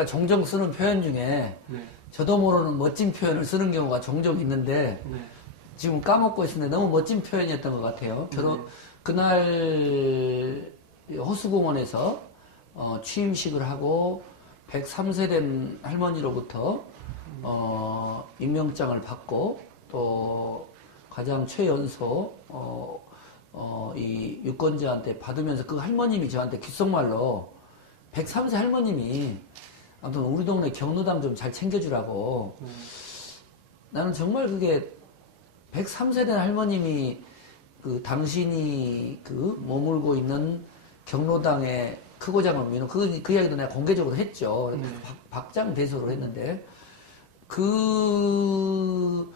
제가 종종 쓰는 표현 중에 네. 저도 모르는 멋진 표현을 쓰는 경우가 종종 있는데 네. 지금 까먹고 있는데 너무 멋진 표현이었던 것 같아요. 네. 그날 호수공원에서 취임식을 하고 103세 된 할머니로부터 임명장을 받고 또 가장 최연소 이 유권자한테 받으면서 그 할머님이 저한테 귓속말로 103세 할머님이 아무튼 우리 동네 경로당 좀 잘 챙겨주라고. 나는 정말 그게 103세 된 할머님이 그 당신이 그 머물고 있는 경로당의 크고 작은 민원 그 이야기도 내가 공개적으로 했죠. 박장대소를 했는데 그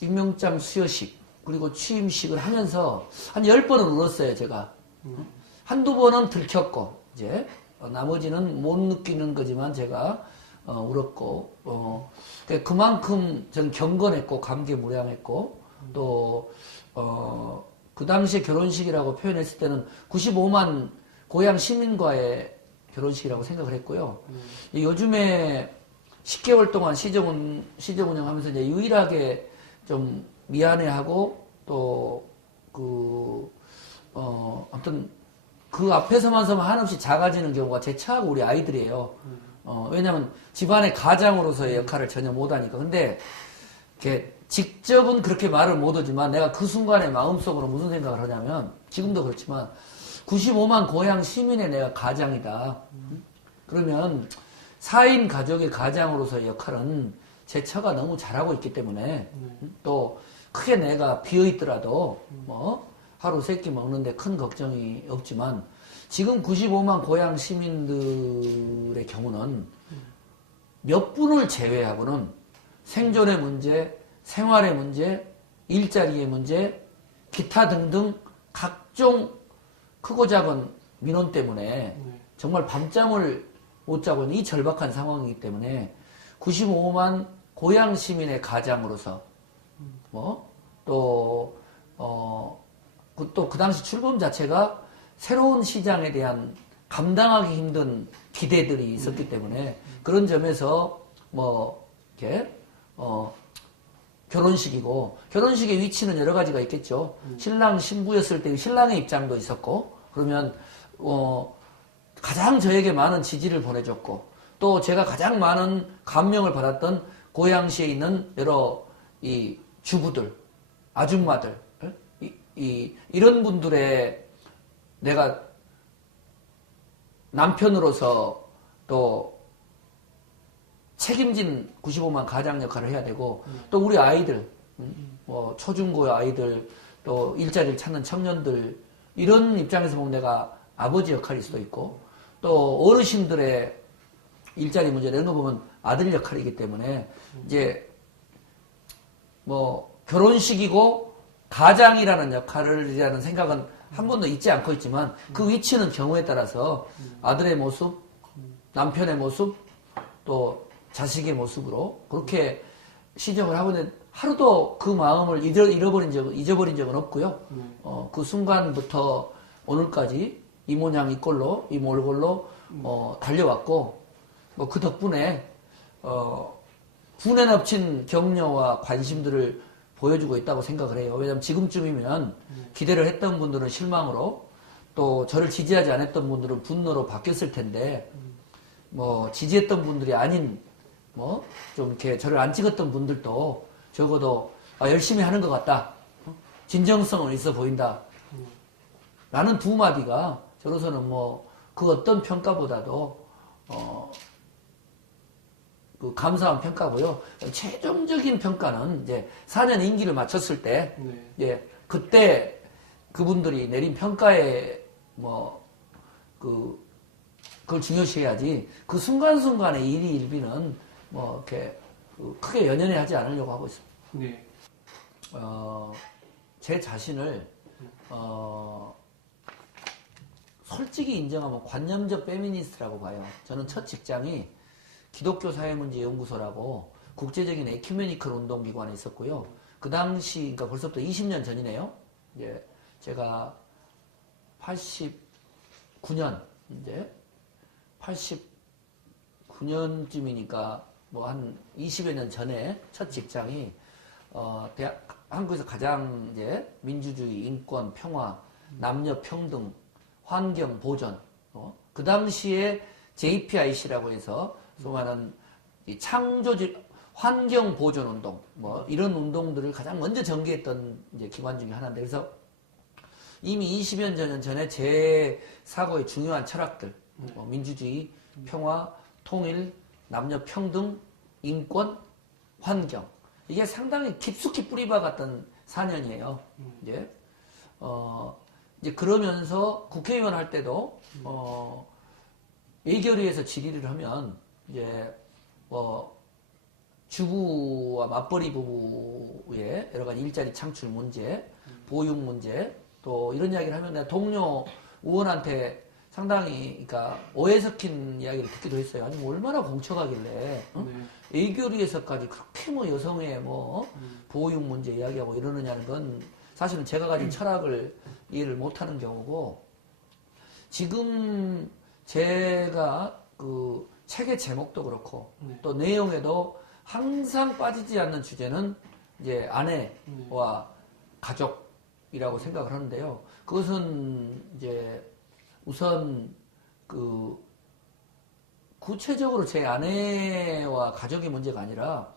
임명장 수여식 그리고 취임식을 하면서 한 10번은 울었어요, 제가. 한두 번은 들켰고 이제 나머지는 못 느끼는 거지만 제가 울었고 그만큼 전 경건했고 감개무량했고 또 그 당시에 결혼식이라고 표현했을 때는 95만 고향 시민과의 결혼식이라고 생각을 했고요. 요즘에 10개월 동안 시정 운영하면서 이제 유일하게 좀 미안해하고 또 아무튼 그 앞에서만 서면 한없이 작아지는 경우가 제 차하고 우리 아이들이에요. 왜냐면 집안의 가장으로서의 역할을 전혀 못하니까. 근데 이렇게 직접은 그렇게 말을 못하지만 내가 그 순간에 마음속으로 무슨 생각을 하냐면 지금도 그렇지만 95만 고향 시민의 내가 가장이다. 그러면 4인 가족의 가장으로서의 역할은 제 처가 너무 잘하고 있기 때문에 또 크게 내가 비어있더라도 뭐 하루 세 끼 먹는데 큰 걱정이 없지만 지금 95만 고향 시민들의 경우는 몇 분을 제외하고는 생존의 문제, 생활의 문제, 일자리의 문제, 기타 등등 각종 크고 작은 민원 때문에 정말 밤잠을 못 자고 있는 이 절박한 상황이기 때문에 95만 고향 시민의 가장으로서 또 그 당시 출범 자체가 새로운 시장에 대한 감당하기 힘든 기대들이 있었기 때문에 그런 점에서 이렇게 결혼식이고 결혼식의 위치는 여러 가지가 있겠죠. 신랑 신부였을 때 신랑의 입장도 있었고 그러면 가장 저에게 많은 지지를 보내줬고 또 제가 가장 많은 감명을 받았던 고양시에 있는 여러 이 주부들, 아줌마들 이런 분들의 내가 남편으로서 또 책임진 95만 가장 역할을 해야 되고 또 우리 아이들 초중고 아이들 또 일자리를 찾는 청년들 이런 입장에서 보면 내가 아버지 역할일 수도 있고 또 어르신들의 일자리 문제 이런 거 보면 아들 역할이기 때문에 이제 결혼식이고 가장이라는 역할이라는 생각은 한 번도 잊지 않고 있지만 그 위치는 경우에 따라서 아들의 모습, 남편의 모습, 또 자식의 모습으로 그렇게 시정을 하고 있는데 하루도 그 마음을 잊어버린 적은 없고요. 그 순간부터 오늘까지 이 모양 이 꼴로 이 몰골로 달려왔고 그 덕분에 분에 넘친 격려와 관심들을 보여주고 있다고 생각을 해요. 왜냐하면 지금쯤이면 기대를 했던 분들은 실망으로 또 저를 지지하지 않았던 분들은 분노로 바뀌었을 텐데 지지했던 분들이 아닌 좀 이렇게 저를 안 찍었던 분들도 적어도 열심히 하는 것 같다. 진정성은 있어 보인다. 라는 두 마디가 저로서는 그 어떤 평가보다도 그 감사한 평가고요. 최종적인 평가는 이제 4년 임기를 마쳤을 때, 그때 그분들이 내린 평가에 그걸 중요시해야지 그 순간순간의 일비는 이렇게 크게 연연해 하지 않으려고 하고 있습니다. 네. 제 자신을 솔직히 인정하면 관념적 페미니스트라고 봐요. 저는 첫 직장이 기독교 사회문제연구소라고 국제적인 에큐메니컬 운동기관에 있었고요. 그 당시, 그러니까 벌써부터 20년 전이네요. 이제 제가 89년, 이제 2009년쯤이니까 뭐 한 20여 년 전에 첫 직장이 한국에서 가장 이제 민주주의, 인권, 평화, 남녀 평등, 환경 보전, 그 당시에 JPIC라고 해서 소만한 이 창조적 환경 보전 운동, 뭐 이런 운동들을 가장 먼저 전개했던 이제 기관 중에 하나인데, 그래서 이미 20여 년 전에 제 사고의 중요한 철학들, 민주주의, 평화, 통일, 남녀 평등, 인권, 환경, 이게 상당히 깊숙이 뿌리박았던 4년이에요. 이제 그러면서 국회의원 할 때도 예결위에서 질의를 하면 이제 주부와 맞벌이 부부의 여러 가지 일자리 창출 문제, 보육 문제, 또 이런 이야기를 하면 내가 동료 의원한테 상당히 그러니까 오해 섞인 이야기를 듣기도 했어요. 아니 뭐 얼마나 공쳐가길래 예결위에서까지 그렇게 뭐 여성의 뭐 보육 문제 이야기하고 이러느냐는 건 사실은 제가 가진 철학을 이해를 못하는 경우고, 지금 제가 그 책의 제목도 그렇고 또 내용에도 항상 빠지지 않는 주제는 이제 아내와 가족이라고 생각을 하는데요. 그것은 이제 우선 그 구체적으로 제 아내와 가족의 문제가 아니라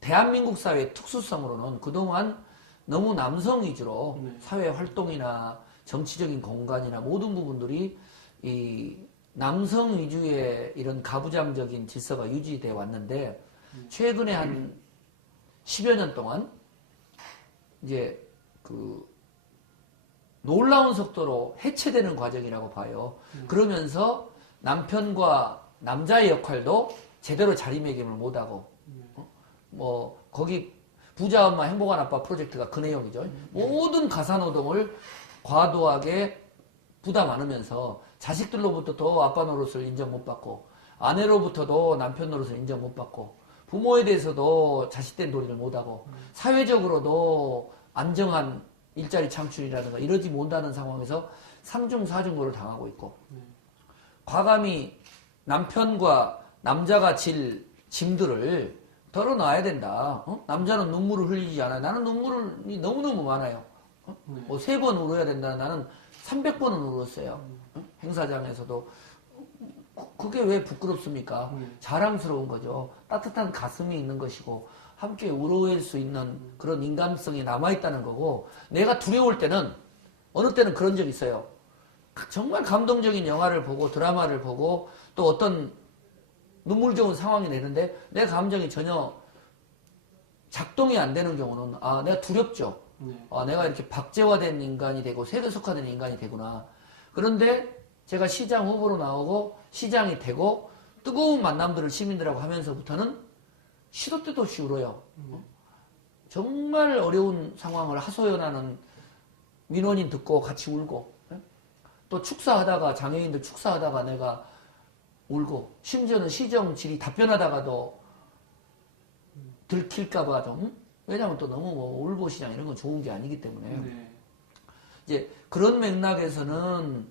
대한민국 사회의 특수성으로는 그동안 너무 남성 위주로 사회 활동이나 정치적인 공간이나 모든 부분들이 이 남성 위주의 이런 가부장적인 질서가 유지되어 왔는데, 최근에 한 10여 년 동안 이제 그 놀라운 속도로 해체되는 과정이라고 봐요. 그러면서 남편과 남자의 역할도 제대로 자리매김을 못하고, 뭐 거기 부자 엄마 행복한 아빠 프로젝트가 그 내용이죠. 모든 가사노동을 과도하게 부담 안으면서 자식들로부터 더 아빠 노릇을 인정 못 받고, 아내로부터도 남편 노릇을 인정 못 받고, 부모에 대해서도 자식된 도리를 못하고, 사회적으로도 안정한 일자리 창출이라든가 이러지 못하는 상황에서 3중 4중고를 당하고 있고, 과감히 남편과 남자가 질 짐들을 덜어놔야 된다. 남자는 눈물을 흘리지 않아요. 나는 눈물이 너무너무 많아요. 뭐 3번 울어야 된다. 나는 300번은 울었어요. 행사장에서도. 그게 왜 부끄럽습니까? 자랑스러운 거죠. 따뜻한 가슴이 있는 것이고 함께 우러일 수 있는 그런 인간성이 남아있다는 거고, 내가 두려울 때는 어느 때는 그런 적이 있어요. 정말 감동적인 영화를 보고 드라마를 보고 또 어떤 눈물 좋은 상황이 되는데 내 감정이 전혀 작동이 안 되는 경우는 내가 두렵죠. 내가 이렇게 박제화된 인간이 되고 세계속화된 인간이 되구나. 그런데 제가 시장 후보로 나오고 시장이 되고 뜨거운 만남들을 시민들하고 하면서부터는 시도 때도 없이 울어요. 정말 어려운 상황을 하소연하는 민원인 듣고 같이 울고, 또 축사하다가 장애인들 축사하다가 내가 울고, 심지어는 시정 질의 답변하다가도 들킬까봐 좀, 왜냐면 또 너무 뭐 울보시장 이런 건 좋은 게 아니기 때문에. 이제 그런 맥락에서는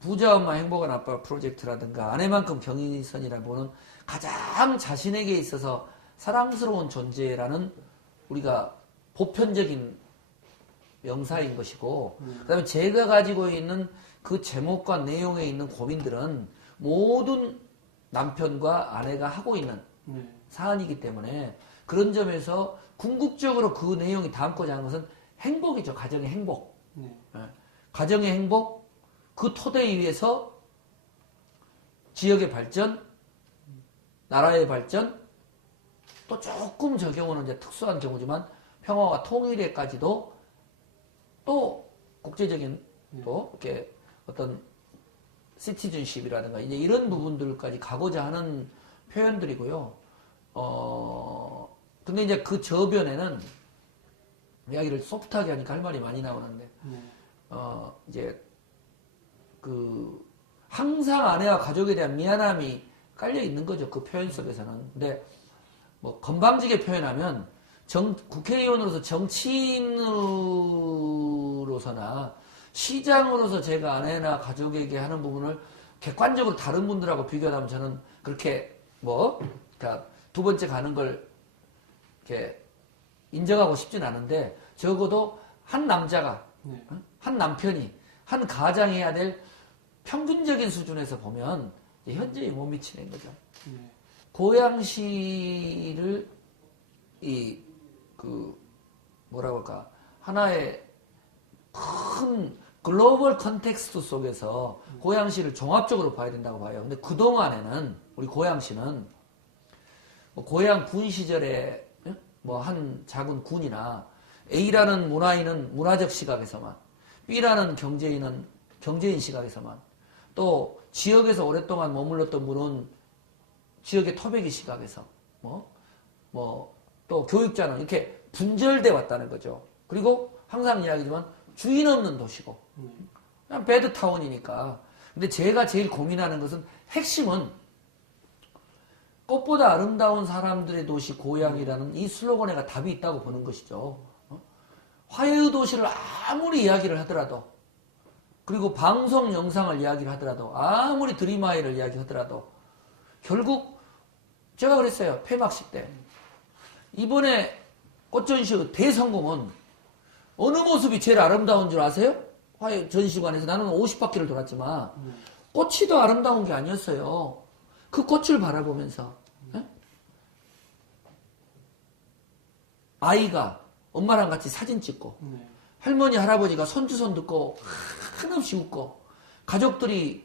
부자 엄마 행복한 아빠 프로젝트라든가 아내만큼 경의선이라 보는 가장 자신에게 있어서 사랑스러운 존재라는 우리가 보편적인 명사인 것이고, 그 다음에 제가 가지고 있는 그 제목과 내용에 있는 고민들은 모든 남편과 아내가 하고 있는 사안이기 때문에, 그런 점에서 궁극적으로 그 내용이 담고자 하는 것은 행복이죠. 가정의 행복. 가정의 행복, 그 토대 위에서 지역의 발전, 나라의 발전, 또 조금 저 경우는 이제 특수한 경우지만 평화와 통일에까지도 또 국제적인 또 이렇게 어떤 시티즌십이라든가 이제 이런 부분들까지 가고자 하는 표현들이고요. 근데 이제 그 저변에는 이야기를 소프트하게 하니까 할 말이 많이 나오는데, 이제 그 항상 아내와 가족에 대한 미안함이 깔려 있는 거죠. 그 표현 속에서는. 근데 뭐 건방지게 표현하면 국회의원으로서 정치인으로서나 시장으로서 제가 아내나 가족에게 하는 부분을 객관적으로 다른 분들하고 비교하면 저는 그렇게 그러니까 두 번째 가는 걸 이렇게 인정하고 싶진 않은데 적어도 한 남자가 한 남편이 한 가장이 해야 될 평균적인 수준에서 보면 현저히 못 미치는 거죠. 고양시를 뭐라고 할까 하나의 큰 글로벌 컨텍스트 속에서 고양시를 종합적으로 봐야 된다고 봐요. 근데 그동안에는 우리 고양시는 고양 군 시절에 한 작은 군이나 A라는 문화인은 문화적 시각에서만, B라는 경제인은 경제인 시각에서만, 또 지역에서 오랫동안 머물렀던 분은 지역의 토백이 시각에서, 또 교육자는 이렇게 분절돼 왔다는 거죠. 그리고 항상 이야기지만 주인 없는 도시고, 그냥 배드타운이니까. 근데 제가 제일 고민하는 것은 핵심은 꽃보다 아름다운 사람들의 도시 고향이라는 이 슬로건에가 답이 있다고 보는 것이죠. 화해의 도시를 아무리 이야기를 하더라도, 그리고 방송 영상을 이야기를 하더라도, 아무리 드림하이를 이야기하더라도 결국 제가 그랬어요. 폐막식 때 이번에 꽃전시의 대성공은 어느 모습이 제일 아름다운 줄 아세요? 화해 전시관에서 나는 50바퀴를 돌았지만 꽃이 더 아름다운 게 아니었어요. 그 꽃을 바라보면서 아이가 엄마랑 같이 사진 찍고 할머니 할아버지가 손주 손 듣고 한없이 웃고 가족들이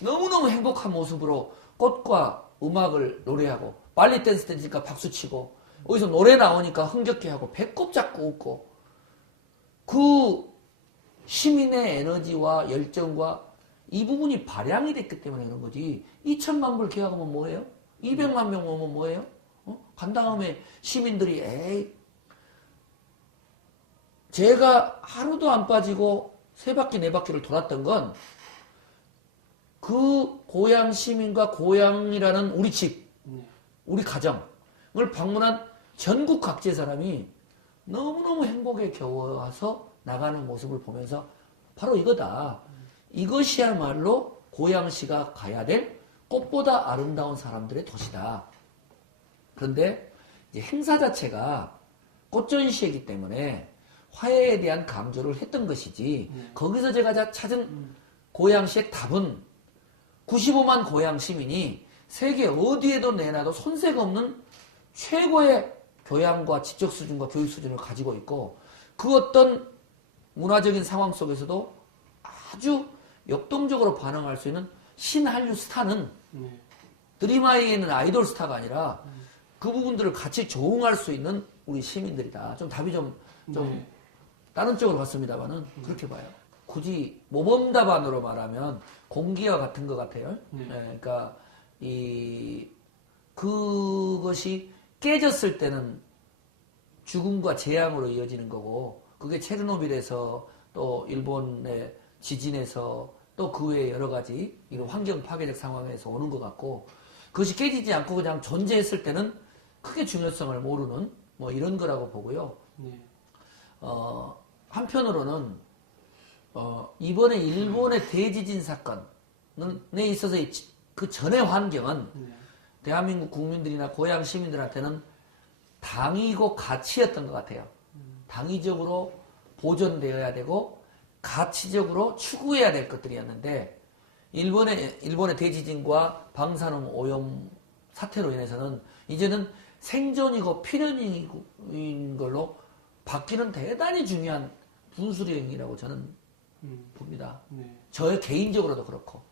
너무너무 행복한 모습으로 꽃과 음악을 노래하고 발리 댄스 댄스니까 박수치고 어디서 노래 나오니까 흥겹게하고 배꼽 잡고 웃고 그 시민의 에너지와 열정과 이 부분이 발양이 됐기 때문에 그런 거지. 2천만 불 계약하면 뭐예요? 200만 명 오면 뭐예요? 간 다음에 시민들이 제가 하루도 안 빠지고 3바퀴 4바퀴를 돌았던 건 그 고향 시민과 고향이라는 우리 집, 우리 가정을 방문한 전국 각지의 사람이 너무너무 행복에 겨워서 나가는 모습을 보면서 바로 이거다. 이것이야말로 고양시가 가야 될 꽃보다 아름다운 사람들의 도시다. 그런데 이제 행사 자체가 꽃전시이기 때문에 화해에 대한 강조를 했던 것이지 거기서 제가 찾은 고양시의 답은 95만 고양 시민이 세계 어디에도 내놔도 손색 없는 최고의 교양과 지적 수준과 교육 수준을 가지고 있고 그 어떤 문화적인 상황 속에서도 아주 역동적으로 반응할 수 있는 신한류 스타는 드림하이에는 아이돌 스타가 아니라 그 부분들을 같이 조응할 수 있는 우리 시민들이다. 좀 답이 좀 다른 쪽으로 갔습니다만은 그렇게 봐요. 굳이 모범 답안으로 말하면 공기와 같은 것 같아요. 그러니까 그것이 깨졌을 때는 죽음과 재앙으로 이어지는 거고 그게 체르노빌에서 또 일본의 지진에서 또 그 외에 여러 가지 이런 환경 파괴적 상황에서 오는 것 같고 그것이 깨지지 않고 그냥 존재했을 때는 크게 중요성을 모르는 뭐 이런 거라고 보고요. 한편으로는 이번에 일본의 대지진 사건에 있어서 그 전의 환경은 대한민국 국민들이나 고향 시민들한테는 당위고 가치였던 것 같아요. 당위적으로 보존되어야 되고 가치적으로 추구해야 될 것들이었는데 일본의 대지진과 방사능 오염 사태로 인해서는 이제는 생존이고 필연인 걸로 바뀌는 대단히 중요한 분수령이라고 저는 봅니다. 저의 개인적으로도 그렇고.